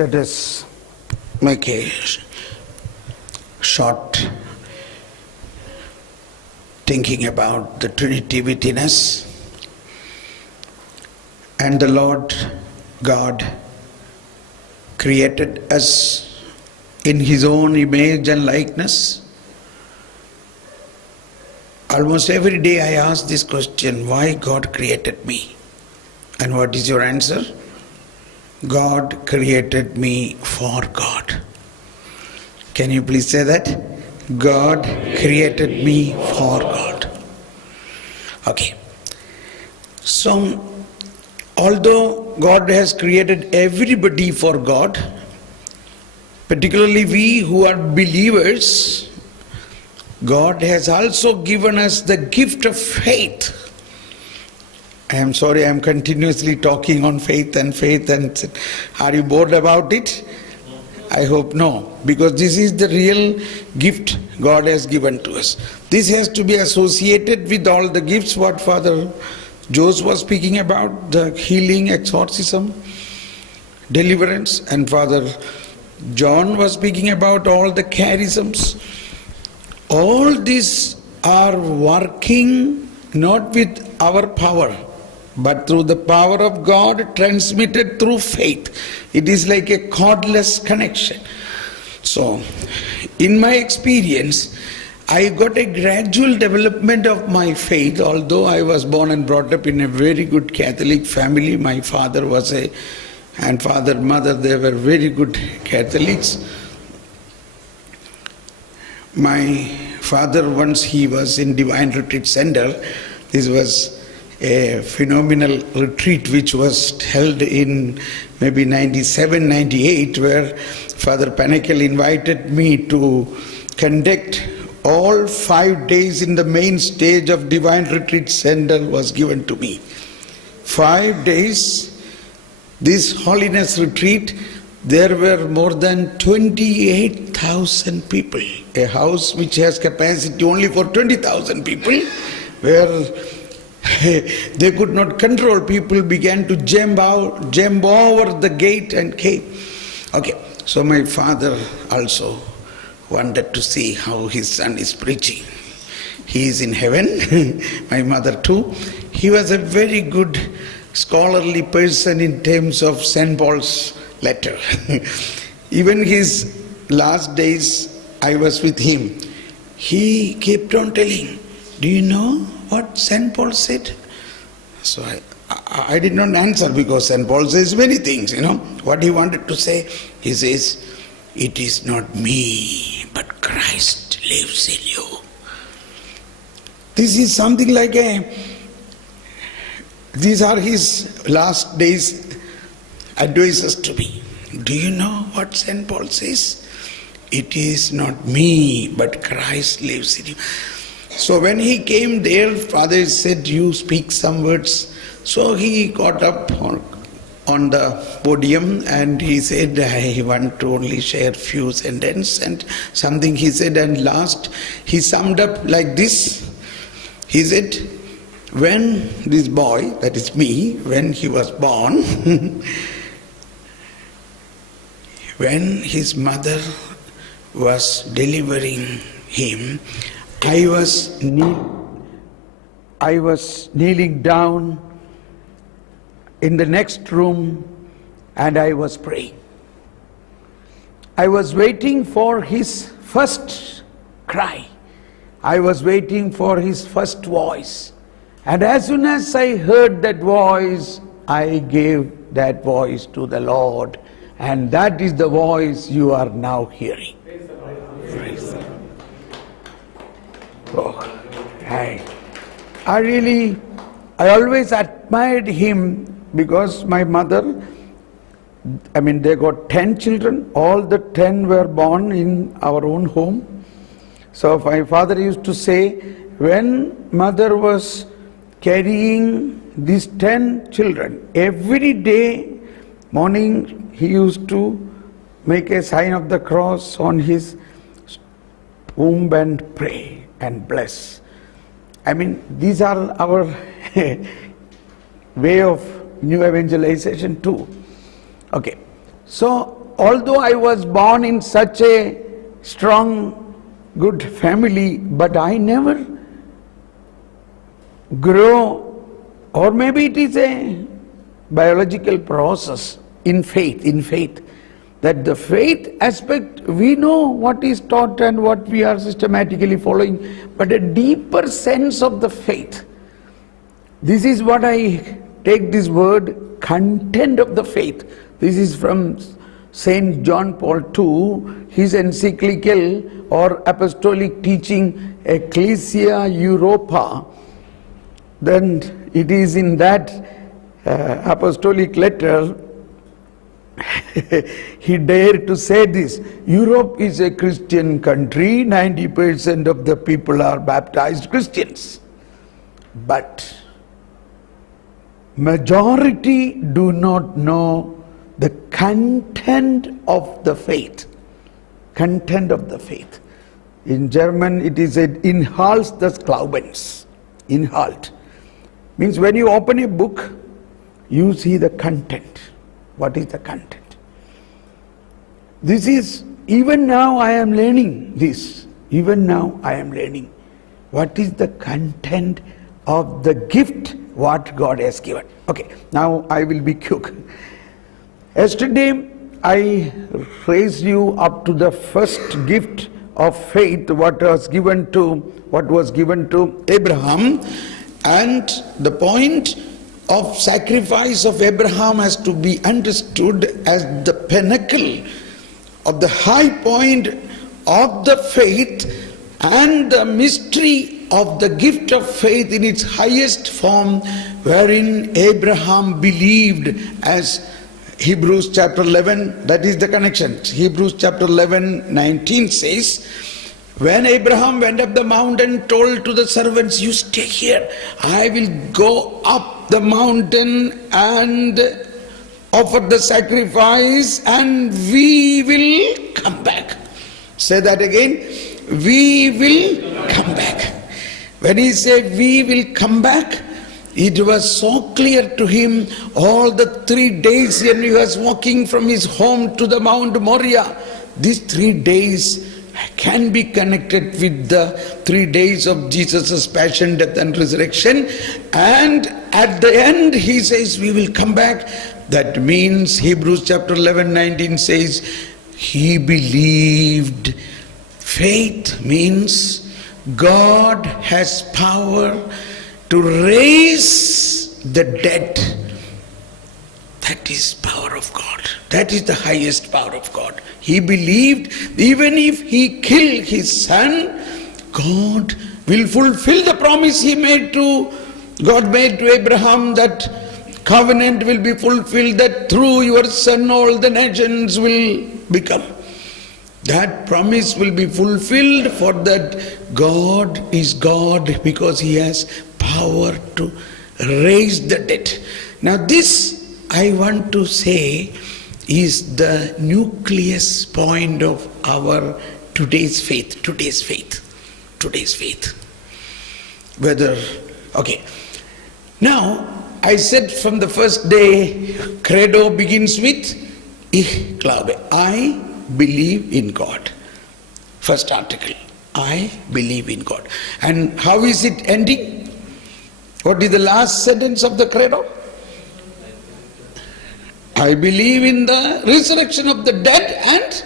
Let us make a short thinking about the Trinity within us. And the Lord God created us in His own image and likeness. Almost every day I ask this question, why God created me? And what is your answer? God created me for God. Can you please say that? God created me for God. Okay. So, although God has created everybody for God, particularly we who are believers, God has also given us the gift of faith. I am sorry, I am continuously talking on faith and are you bored about it? I hope no, because this is the real gift God has given to us. This has to be associated with all the gifts what Father Jose was speaking about, the healing, exorcism, deliverance, and Father John was speaking about all the charisms. All these are working not with our power, but through the power of God transmitted through faith. It is like a cordless connection. So, in my experience, I got a gradual development of my faith, although I was born and brought up in a very good Catholic family. My father was and father, mother, they were very good Catholics. My father, once he was in Divine Retreat Center, this was a phenomenal retreat which was held in maybe 97, 98, where Father Panikel invited me to conduct all 5 days in the main stage of Divine Retreat Center was given to me. 5 days, this holiness retreat, there were more than 28,000 people. A house which has capacity only for 20,000 people, where they could not control. People began to jump over the gate and came. Okay, so my father also wanted to see how his son is preaching. He is in heaven, my mother too. He was a very good scholarly person in terms of St. Paul's letter. Even his last days, I was with him. He kept on telling, do you know what St. Paul said? So I did not answer because St. Paul says many things, What he wanted to say, he says, it is not me, but Christ lives in you. This is something like these are his last days advices to me. Do you know what St. Paul says? It is not me, but Christ lives in you. So when he came there, Father said, you speak some words. So he got up on the podium and he said, I want to only share few sentences and something he said. And last, he summed up like this. He said, when this boy, that is me, when he was born, when his mother was delivering him, I was kneeling down in the next room and I was praying. I was waiting for his first cry. I was waiting for his first voice. And as soon as I heard that voice, I gave that voice to the Lord. And that is the voice you are now hearing. Praise the Lord. Oh, I always admired him because my mother, they got 10 children. All the 10 were born in our own home. So my father used to say, when mother was carrying these 10 children, every day morning he used to make a sign of the cross on his womb and pray and bless. These are our way of new evangelization too. Okay, So, although I was born in such a strong, good family, but I never grow, or maybe it is a biological process in faith, that the faith aspect, we know what is taught and what we are systematically following, but a deeper sense of the faith. This is what I take this word, content of the faith. This is from Saint John Paul II, his encyclical or apostolic teaching, Ecclesia Europa. Then it is in that apostolic letter, he dared to say this: Europe is a Christian country, 90% of the people are baptized Christians. But majority do not know the content of the faith. Content of the faith. In German it is said, Inhalt des Glaubens. Inhalt. Means when you open a book, you see the content. What is the content? This is, even now I am learning this. Even now I am learning. What is the content of the gift what God has given? Okay, now I will be quick. Yesterday I raised you up to the first gift of faith what was given to Abraham, and the point of sacrifice of Abraham has to be understood as the pinnacle of the high point of the faith and the mystery of the gift of faith in its highest form, wherein Abraham believed, as Hebrews chapter 11, that is the connection. Hebrews chapter 11:19 says, when Abraham went up the mountain, told to the servants, you stay here, I will go up the mountain and offer the sacrifice and we will come back. Say that again, we will come back. When he said we will come back, it was so clear to him all the 3 days when he was walking from his home to the Mount Moriah. These 3 days can be connected with the 3 days of Jesus' passion, death and resurrection. And at the end he says we will come back. That means Hebrews chapter 11:19 says he believed. Faith means God has power to raise the dead. That is power of God. That is the highest power of God. He believed even if he killed his son, God will fulfill the promise God made to Abraham, that covenant will be fulfilled, that through your son all the nations will become. That promise will be fulfilled, for that God is God because he has power to raise the dead. Now this, I want to say, is the nucleus point of our today's faith. Now, I said from the first day, credo begins with Ich glaube. I believe in God. First article, I believe in God. And how is it ending? What is the last sentence of the credo? I believe in the resurrection of the dead and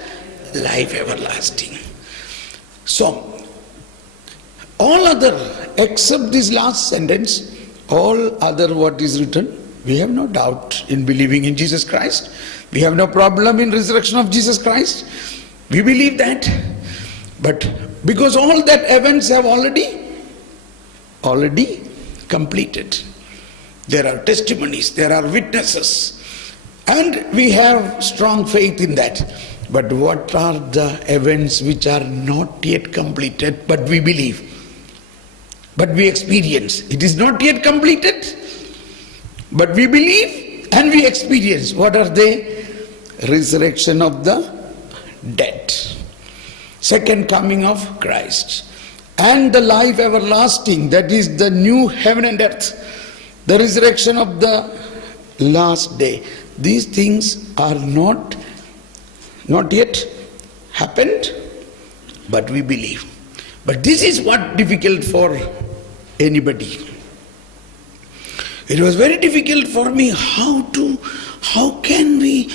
life everlasting. So, all other, except this last sentence, all other what is written, we have no doubt in believing in Jesus Christ. We have no problem in resurrection of Jesus Christ. We believe that. But because all that events have already completed. There are testimonies, there are witnesses. And we have strong faith in that. But what are the events which are not yet completed, but we believe? But we experience. It is not yet completed, but we believe and we experience. What are they? Resurrection of the dead. Second coming of Christ. And the life everlasting, that is the new heaven and earth. The resurrection of the last day. These things are not Not yet happened, but we believe. But this is what difficult for anybody. It was very difficult for me. How can we?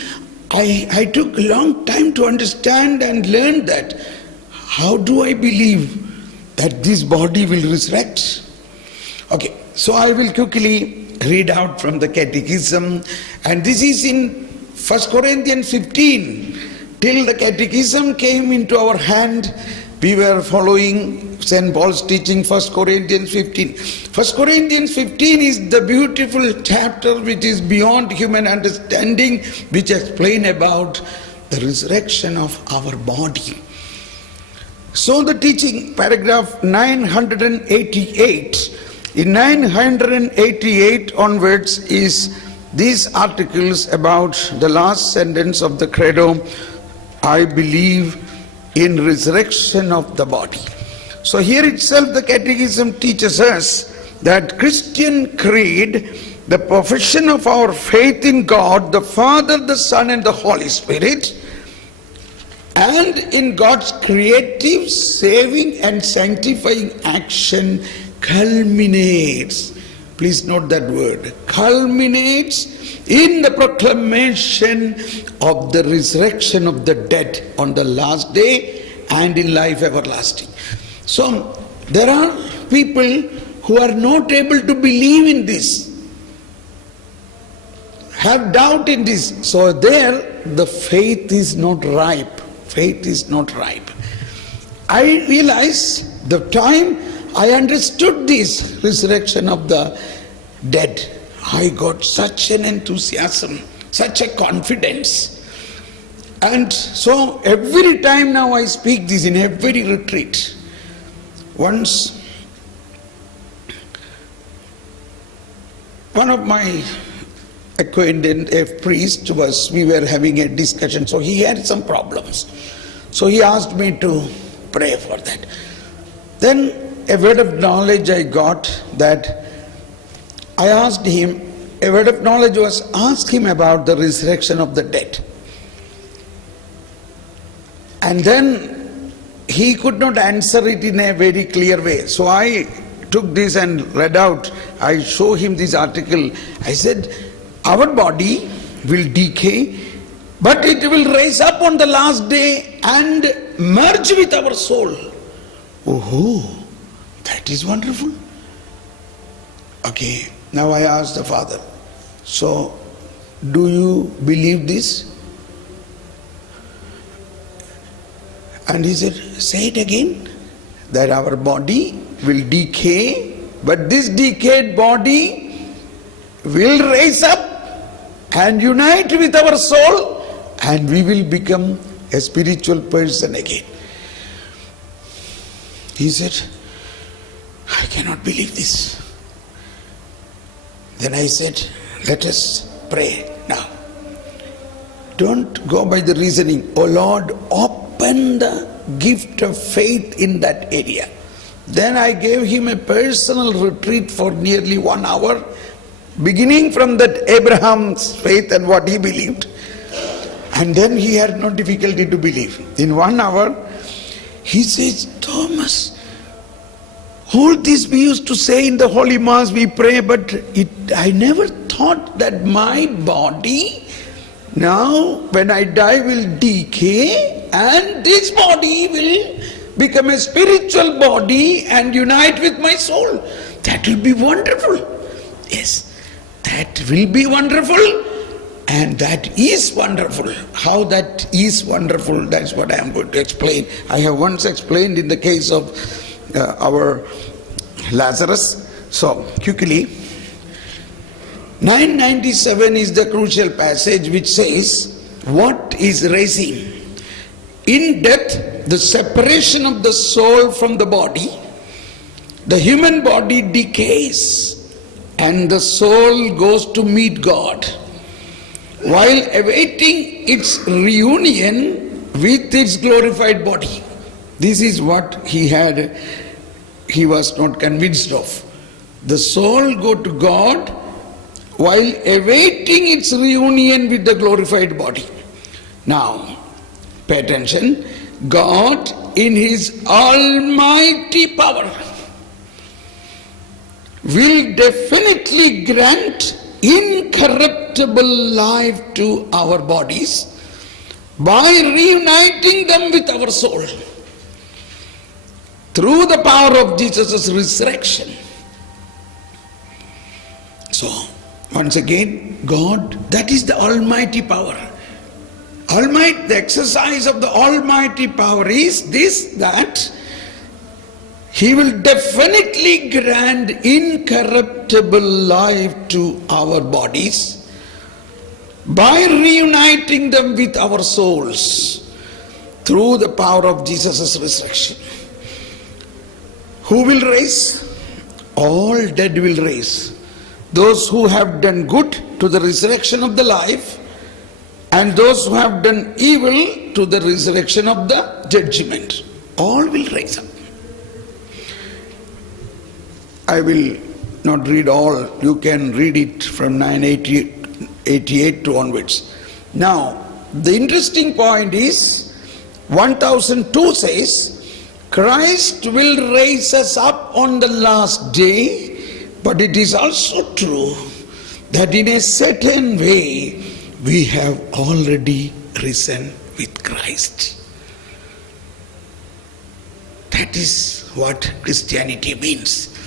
I took a long time to understand and learn that. How do I believe that this body will resurrect? Okay, so I will quickly read out from the Catechism, and this is in 1 Corinthians 15. Till the Catechism came into our hand, we were following St. Paul's teaching, 1 Corinthians 15. 1 Corinthians 15 is the beautiful chapter which is beyond human understanding, which explains about the resurrection of our body. So the teaching, paragraph 988. In 988 onwards is these articles about the last sentence of the Credo, I believe in resurrection of the body. So here itself the Catechism teaches us that Christian creed, the profession of our faith in God, the Father, the Son and the Holy Spirit, and in God's creative, saving and sanctifying action culminates, please note that word, culminates in the proclamation of the resurrection of the dead on the last day and in life everlasting. So there are people who are not able to believe in this, have doubt in this. So there the faith is not ripe. Faith is not ripe. I realize the time I understood this resurrection of the dead, I got such an enthusiasm, such a confidence. And so every time now I speak this in every retreat. Once one of my acquaintance, a priest, we were having a discussion, so he had some problems. So he asked me to pray for that. Then a word of knowledge I got that I asked him, a word of knowledge was ask him about the resurrection of the dead. And then he could not answer it in a very clear way. So I took this and read out, I show him this article. I said, our body will decay, but it will rise up on the last day and merge with our soul. Oh, that is wonderful. Okay, now I asked the father, so do you believe this? And he said, say it again, that our body will decay, but this decayed body will rise up and unite with our soul, and we will become a spiritual person again. He said, I cannot believe this. Then I said, let us pray now. Don't go by the reasoning. Oh Lord, open the gift of faith in that area. Then I gave him a personal retreat for nearly 1 hour, beginning from that Abraham's faith and what he believed. And then he had no difficulty to believe. In 1 hour, he says, Thomas, all this we used to say in the Holy Mass, we pray, but I never thought that my body now when I die will decay and this body will become a spiritual body and unite with my soul. That will be wonderful. Yes, that will be wonderful, and that is wonderful. How that is wonderful, that's what I am going to explain. I have once explained in the case of our Lazarus. So quickly, 997 is the crucial passage which says, what is rising? In death, the separation of the soul from the body, the human body decays and the soul goes to meet God, while awaiting its reunion with its glorified body. This is what he was not convinced of. The soul go to God while awaiting its reunion with the glorified body. Now, Pay attention. God in His almighty power will definitely grant incorruptible life to our bodies by reuniting them with our soul through the power of Jesus' resurrection. So, once again, God, that is the almighty power. The exercise of the almighty power is this, that He will definitely grant incorruptible life to our bodies by reuniting them with our souls through the power of Jesus' resurrection. Who will raise? All dead will raise. Those who have done good to the resurrection of the life, and those who have done evil to the resurrection of the judgment. All will rise up. I will not read all. You can read it from 988 to onwards. Now, the interesting point is 1002 says, Christ will raise us up on the last day. But it is also true that in a certain way we have already risen with Christ. That is what Christianity means.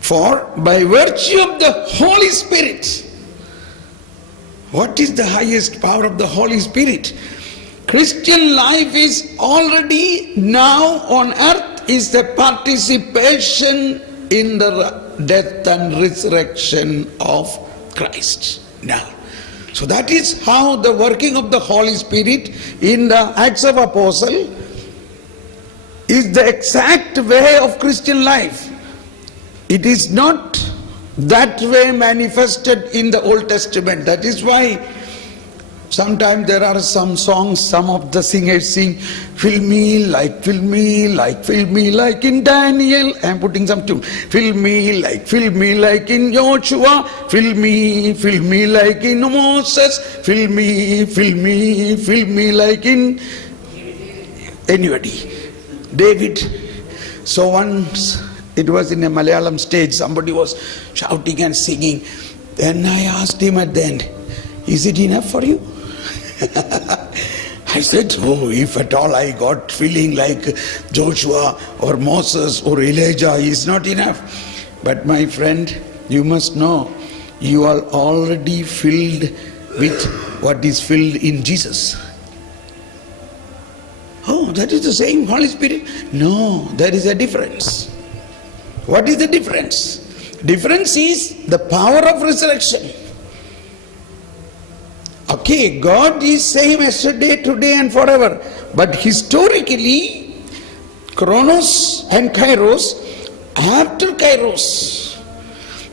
For by virtue of the Holy Spirit, what is the highest power of the Holy Spirit? Christian life is already now on earth is the participation in the death and resurrection of Christ. Now, so that is how the working of the Holy Spirit in the Acts of Apostle is the exact way of Christian life. It is not that way manifested in the Old Testament. That is why sometimes there are some songs, some of the singers sing, fill me like in Daniel. I am putting some tune. Fill me like in Joshua. Fill me like in Moses. Fill me like in anybody. David. So once it was in a Malayalam stage, somebody was shouting and singing. Then I asked him at the end, is it enough for you? I said, oh, if at all I got feeling like Joshua or Moses or Elijah is not enough. But my friend, you must know, you are already filled with what is filled in Jesus. Oh, that is the same Holy Spirit? No, there is a difference. What is the difference? Difference is the power of resurrection. Okay, God is same yesterday, today and forever. But historically, Chronos and Kairos, after Kairos.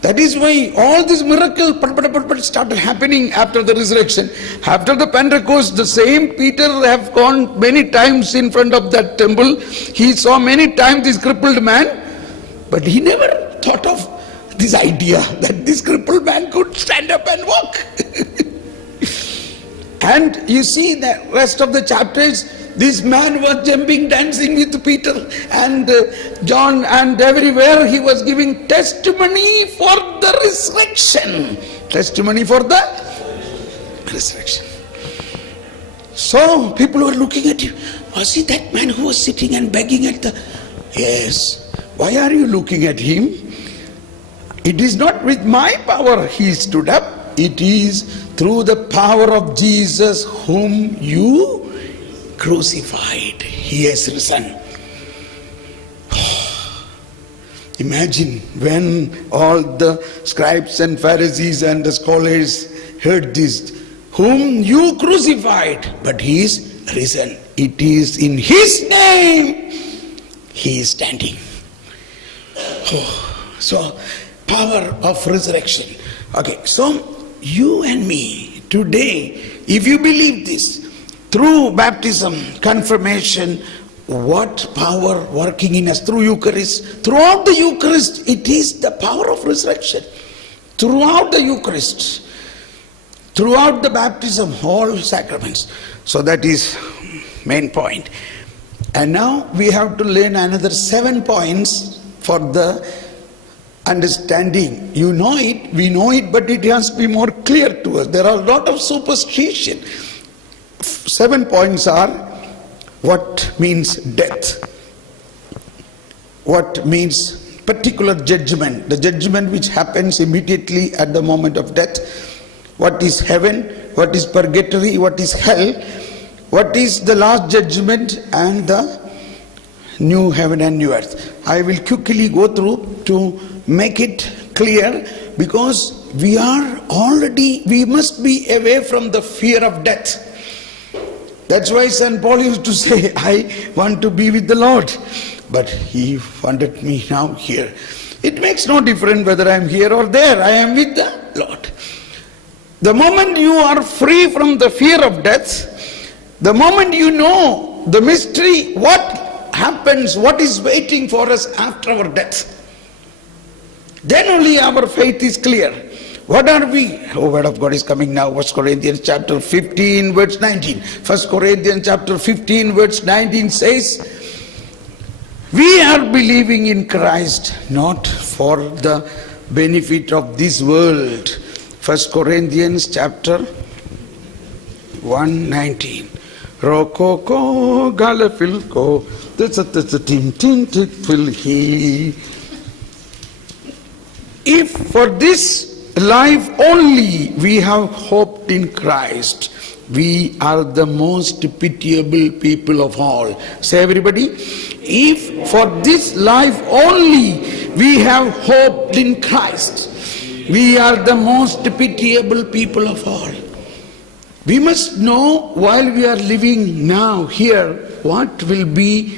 That is why all these miracles started happening after the resurrection. After the Pentecost, the same Peter have gone many times in front of that temple. He saw many times this crippled man. But he never thought of this idea that this crippled man could stand up and walk. And you see the rest of the chapters, this man was jumping, dancing with Peter and John, and everywhere he was giving testimony for the resurrection. Testimony for the resurrection. So people were looking at you. Was it that man who was sitting and begging at the... Yes. Why are you looking at him? It is not with my power he stood up. It is through the power of Jesus whom you crucified. He has risen. Imagine when all the scribes and Pharisees and the scholars heard this. Whom you crucified, but he is risen. It is in his name he is standing. So, power of resurrection. Okay, so you and me today, if you believe this, through baptism, confirmation, what power working in us through Eucharist, throughout the Eucharist, it is the power of resurrection. Throughout the Eucharist, throughout the baptism, all sacraments. So that is main point. And now we have to learn another 7 points for the understanding. You know it, we know it, but it has to be more clear to us. There are a lot of superstition. 7 points are: what means death? What means particular judgment, the judgment which happens immediately at the moment of death? What is heaven? What is purgatory? What is hell? What is the last judgment and the new heaven and new earth? I will quickly go through to make it clear, because we must be away from the fear of death. That's why St. Paul used to say, I want to be with the Lord, but he wanted me now here. It makes no difference whether I am here or there, I am with the Lord. The moment you are free from the fear of death, the moment you know the mystery, what happens, what is waiting for us after our death, then only our faith is clear. What are we? Oh, word of God is coming now. 1 Corinthians chapter 15 verse 19. 1 Corinthians chapter 15 verse 19 says, we are believing in Christ not for the benefit of this world. 1 Corinthians chapter 1:19. Rokoko galafilko he. If for this life only we have hoped in Christ, we are the most pitiable people of all. Say everybody, if for this life only we have hoped in Christ, we are the most pitiable people of all. We must know while we are living now here, what will be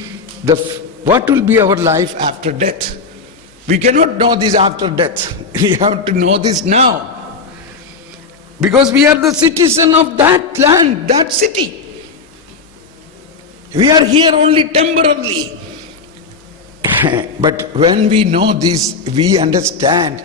our life after death. We cannot know this after death. We have to know this now. Because we are the citizen of that land, that city. We are here only temporarily. But when we know this, we understand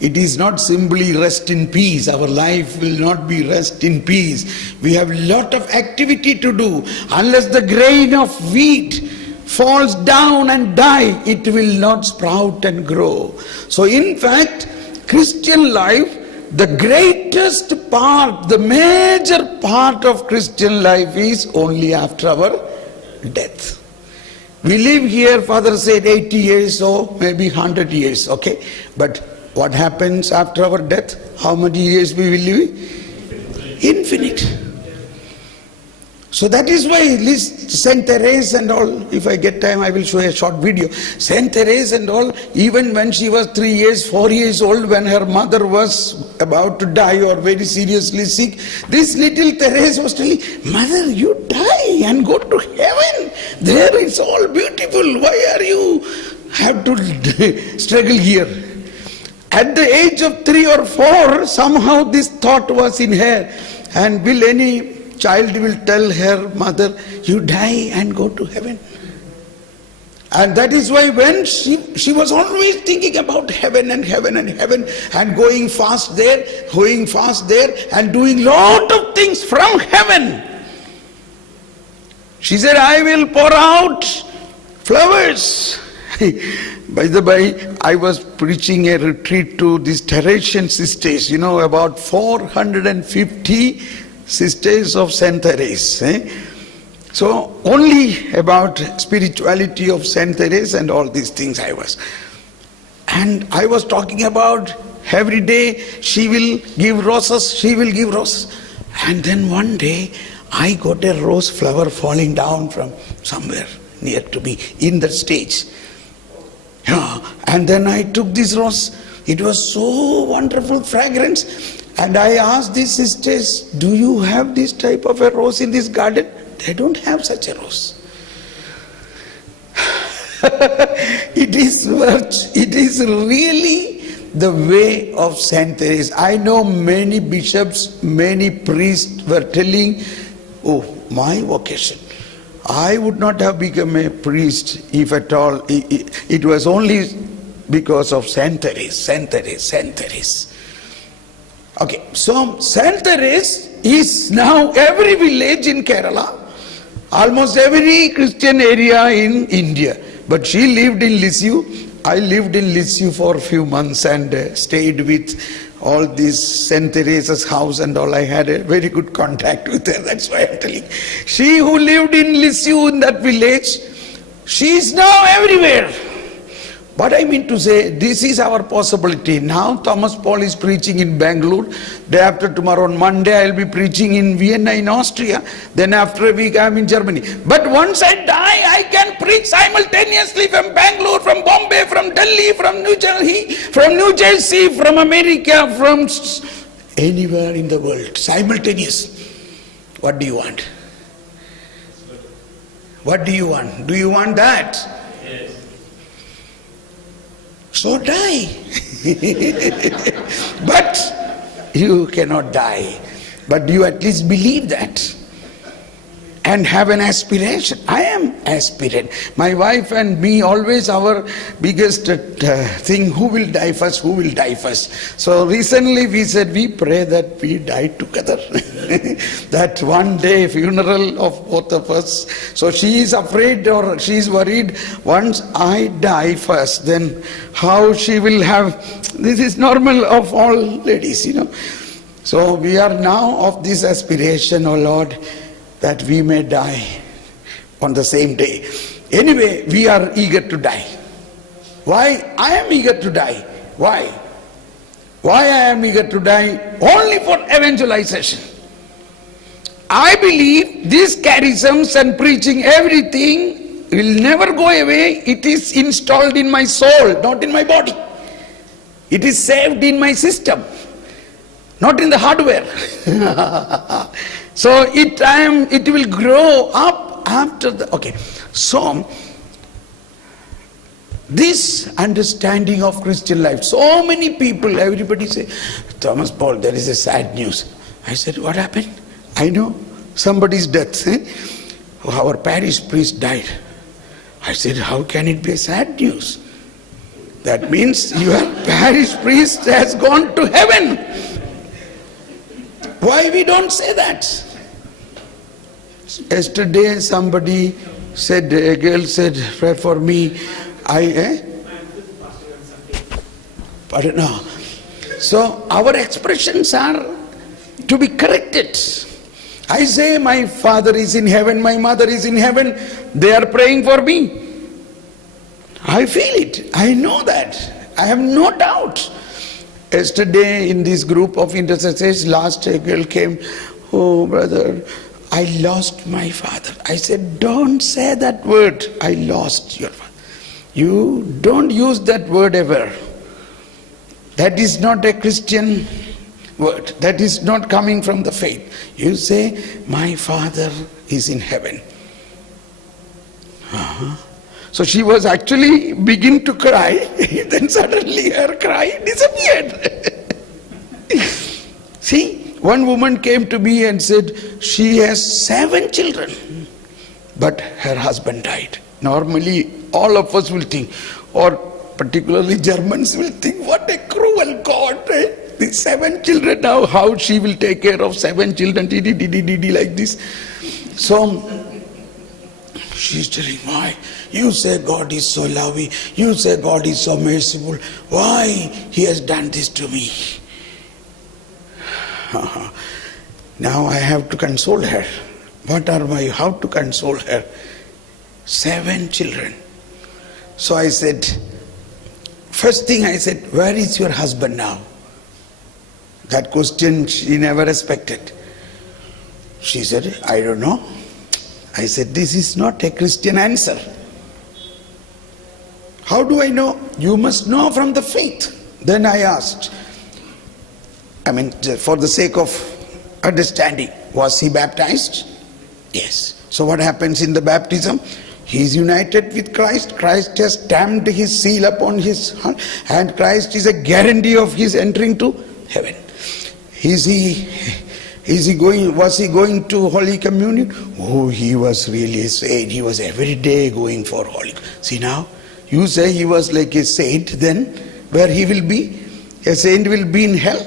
it is not simply rest in peace. Our life will not be rest in peace. We have a lot of activity to do. Unless the grain of wheat falls down and die, it will not sprout and grow. So in fact, Christian life, the greatest part, the major part of Christian life is only after our death. We live here, Father said 80 years or maybe 100 years, okay? But what happens after our death? How many years we will live? Infinite. So that is why Saint Therese and all, if I get time I will show a short video. Saint Therese and all, even when she was 3 years, 4 years old, when her mother was about to die or very seriously sick, this little Therese was telling, Mother, you die and go to heaven. There it's all beautiful. Why are you have to struggle here? At the age of 3 or 4, somehow this thought was in her. And will any child will tell her mother, you die and go to heaven? And that is why when she was always thinking about heaven and heaven and heaven, and going fast there and doing lot of things from heaven. She said, I will pour out flowers. By the way, I was preaching a retreat to these Theresian sisters, about 450 sisters of Saint Therese. So only about spirituality of Saint Therese and all these things I was. And I was talking about every day she will give roses, And then one day I got a rose flower falling down from somewhere near to me in the stage. And then I took this rose. It was so wonderful fragrance. And I asked these sisters, do you have this type of a rose in this garden? They don't have such a rose. It is really the way of Saint Therese. I know many bishops, many priests were telling, oh, my vocation. I would not have become a priest if at all. It was only because of Saint Therese, Saint Therese, Saint Therese. Okay, so Saint Therese is now every village in Kerala, almost every Christian area in India. But she lived in Lisieux. I lived in Lisieux for a few months and stayed with all these Saint Teresa's house and all. I had a very good contact with her. That's why I'm telling. She who lived in Lisieux in that village, she is now everywhere. But I mean to say, this is our possibility. Now Thomas Paul is preaching in Bangalore. Day after tomorrow on Monday I will be preaching in Vienna in Austria. Then after a week I am in Germany. But once I die, I can preach simultaneously from Bangalore, from Bombay, from Delhi, from New Jersey, from America, from anywhere in the world. Simultaneous. What do you want? What do you want? Do you want that? Yes. So die. But you cannot die. But you at least believe that and have an aspiration. I am aspirant. My wife and me, always our biggest thing, who will die first, who will die first. So recently we said, we pray that we die together. That one day funeral of both of us. So she is afraid or she is worried, once I die first, then how she will have, this is normal of all ladies, you know. So we are now of this aspiration, oh Lord, that we may die on the same day. Anyway, we are eager to die. Why? I am eager to die. Why? Why I am eager to die? Only for evangelization. I believe these charisms and preaching, everything will never go away. It is installed in my soul, not in my body. It is saved in my system, not in the hardware. So it will grow up after the, okay. So this understanding of Christian life, so many people, everybody say, Thomas Paul, there is a sad news. I said, what happened? I know, somebody's death. Our parish priest died. I said, how can it be a sad news? That means your parish priest has gone to heaven. Why we don't say that? Yesterday somebody said, a girl said, pray for me. Pardon, no. So our expressions are to be corrected. I say my father is in heaven, my mother is in heaven, they are praying for me. I feel it, I know that, I have no doubt. Yesterday in this group of intercessors, last a girl came, oh brother, I lost my father. I said, don't say that word, I lost your father. You don't use that word ever. That is not a Christian word. That is not coming from the faith. You say, my father is in heaven. So she was actually begin to cry, then suddenly her cry disappeared. See, one woman came to me and said, she has 7 children, but her husband died. Normally, all of us will think, or particularly Germans will think, what a cruel God. These 7 children now, how she will take care of 7 children, like this. So, she's telling, why? You say God is so loving, you say God is so merciful, why He has done this to me? Now I have to console her. How to console her? 7 children. So I said, first thing I said, where is your husband now? That question she never expected. She said, I don't know. I said, this is not a Christian answer. How do I know? You must know from the faith. Then I asked, for the sake of understanding, was he baptized? Yes. So what happens in the baptism? He is united with Christ. Christ has stamped his seal upon his heart, and Christ is a guarantee of his entering to heaven. Was he going to Holy Communion? Oh, he was really a saint. He was every day going for Holy. See now, you say he was like a saint, then where he will be? A saint will be in hell.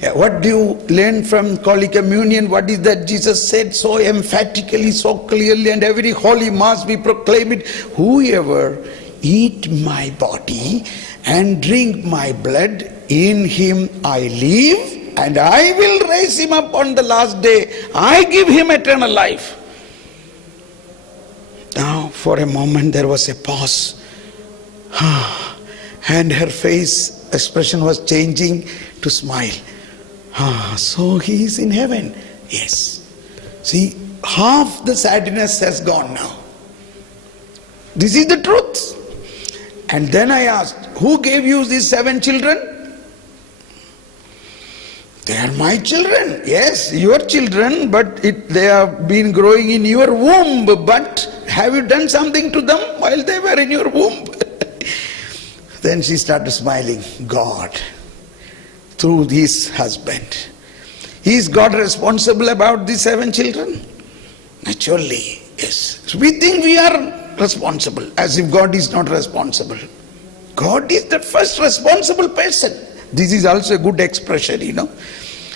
What do you learn from Holy Communion? What is that Jesus said so emphatically, so clearly, and every Holy Mass we proclaim it. Whoever eat my body and drink my blood, in him I live, and I will raise him up on the last day. I give him eternal life. Now, for a moment, there was a pause. And her face expression was changing to smile. So he is in heaven. Yes. See, half the sadness has gone now. This is the truth. And then I asked, who gave you these 7 children? They are my children. Yes, your children, but they have been growing in your womb. But have you done something to them while they were in your womb? Then she started smiling. God, through his husband. Is God responsible about these 7 children? Naturally, yes. We think we are responsible, as if God is not responsible. God is the first responsible person. This is also a good expression,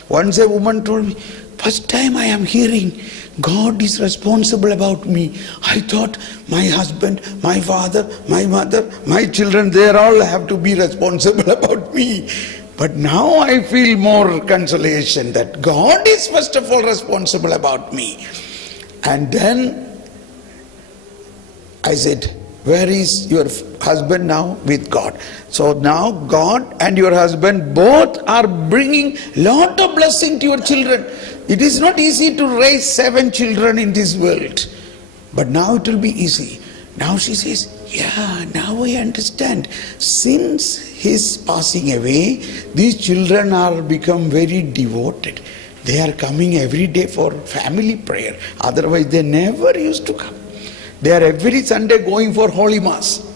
Once a woman told me, first time I am hearing God is responsible about me. I thought my husband, my father, my mother, my children, they all have to be responsible about me. But now I feel more consolation that God is first of all responsible about me. And then I said, where is your husband now? With God. So now God and your husband both are bringing lot of blessing to your children. It is not easy to raise 7 children in this world. But now it will be easy. Now she says, yeah, now I understand. Since his passing away, these children are become very devoted. They are coming every day for family prayer. Otherwise they never used to come. They are every Sunday going for Holy Mass.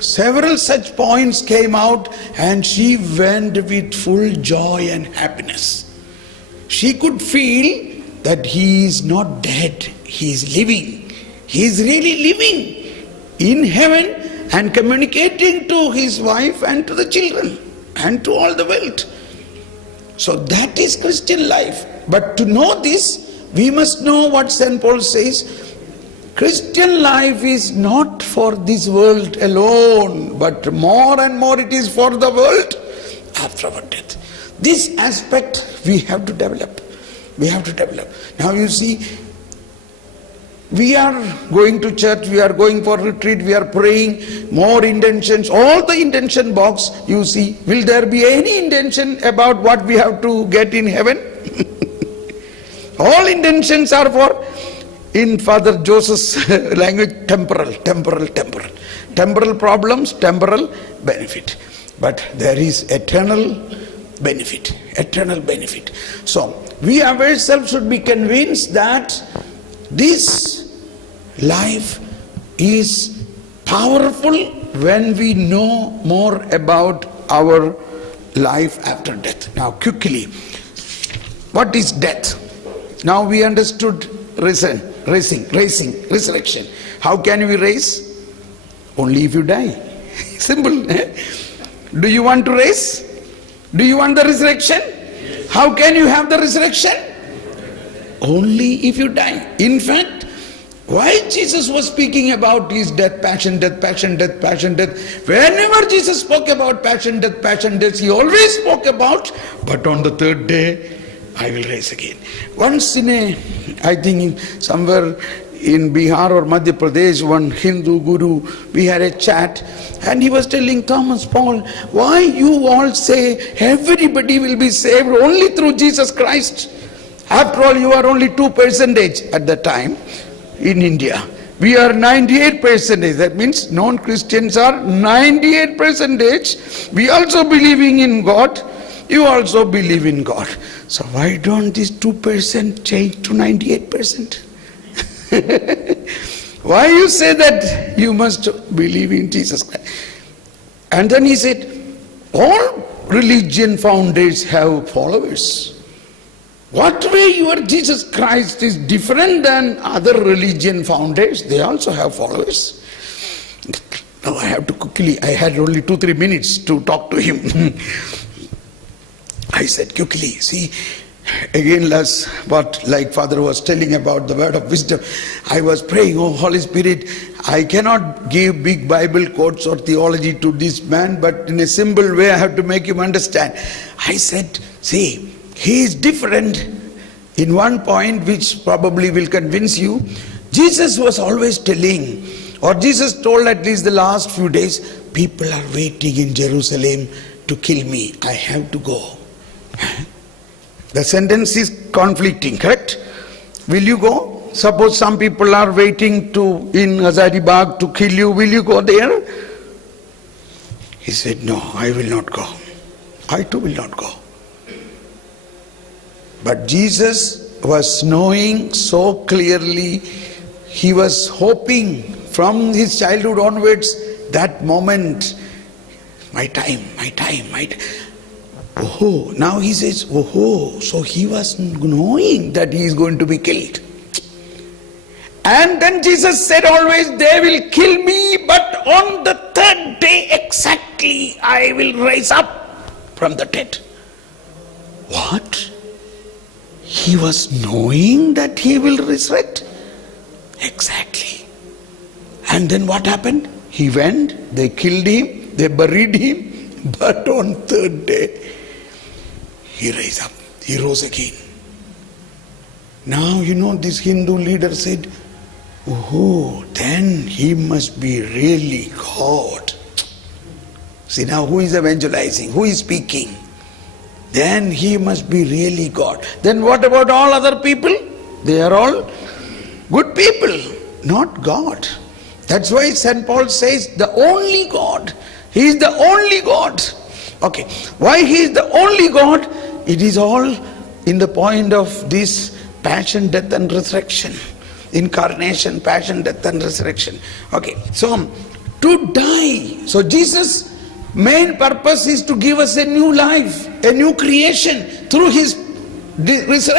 Several such points came out and she went with full joy and happiness. She could feel that he is not dead, he is living. He is really living in heaven and communicating to his wife and to the children and to all the world. So that is Christian life. But to know this, we must know what St. Paul says. Christian life is not for this world alone, but more and more it is for the world after our death. This aspect we have to develop. We have to develop. Now you see, we are going to church, we are going for retreat, we are praying, more intentions, all the intention box you see. Will there be any intention about what we have to get in heaven? All intentions are for, in Father Joseph's language, temporal. Temporal problems, temporal benefit. But there is eternal benefit. So, we ourselves should be convinced that this life is powerful when we know more about our life after death. Now, quickly, what is death? Now we understood resurrection. How can we raise? Only if you die. Simple. Do you want to raise? Do you want the resurrection? Yes. How can you have the resurrection? Only if you die. In fact, while Jesus was speaking about his death, passion, death, whenever Jesus spoke about passion, death, he always spoke about, but on the 3rd day, I will rise again. Once I think somewhere in Bihar or Madhya Pradesh, one Hindu guru, we had a chat, and he was telling Thomas Paul, why you all say everybody will be saved only through Jesus Christ? After all, you are only 2% at that time in India. We are 98%. That means non-Christians are 98%. We also believing in God. You also believe in God. So why don't this 2% change to 98%? Why you say that you must believe in Jesus Christ? And then he said, all religion founders have followers. What way your Jesus Christ is different than other religion founders? They also have followers. Now I have to quickly, I had only 2-3 minutes to talk to him. I said, quickly, see, again like Father was telling about the word of wisdom. I was praying, oh Holy Spirit, I cannot give big Bible quotes or theology to this man, but in a simple way I have to make him understand. I said, see, he is different in one point which probably will convince you. Jesus was always telling, or Jesus told at least the last few days, people are waiting in Jerusalem to kill me. I have to go. The sentence is conflicting, correct? Will you go? Suppose some people are waiting in Hazaribagh to kill you. Will you go there? He said, no, I will not go. I too will not go. But Jesus was knowing so clearly, he was hoping from his childhood onwards, that moment, my time. Oh, now he says, oh, so he was knowing that he is going to be killed. And then Jesus said always, they will kill me, but on the third day exactly I will rise up from the dead. What? He was knowing that he will resurrect? Exactly. And then what happened? He went, they killed him, they buried him, but on third day, he raised up, he rose again. Now, this Hindu leader said, oh, then he must be really God. See, now who is evangelizing? Who is speaking? Then he must be really God. Then what about all other people? They are all good people, not God. That's why St. Paul says, the only God. He is the only God. Okay, why he is the only God? It is all in the point of this passion, death and resurrection. Incarnation, passion, death and resurrection. Okay, so to die. So Jesus' main purpose is to give us a new life, a new creation through his resurrection.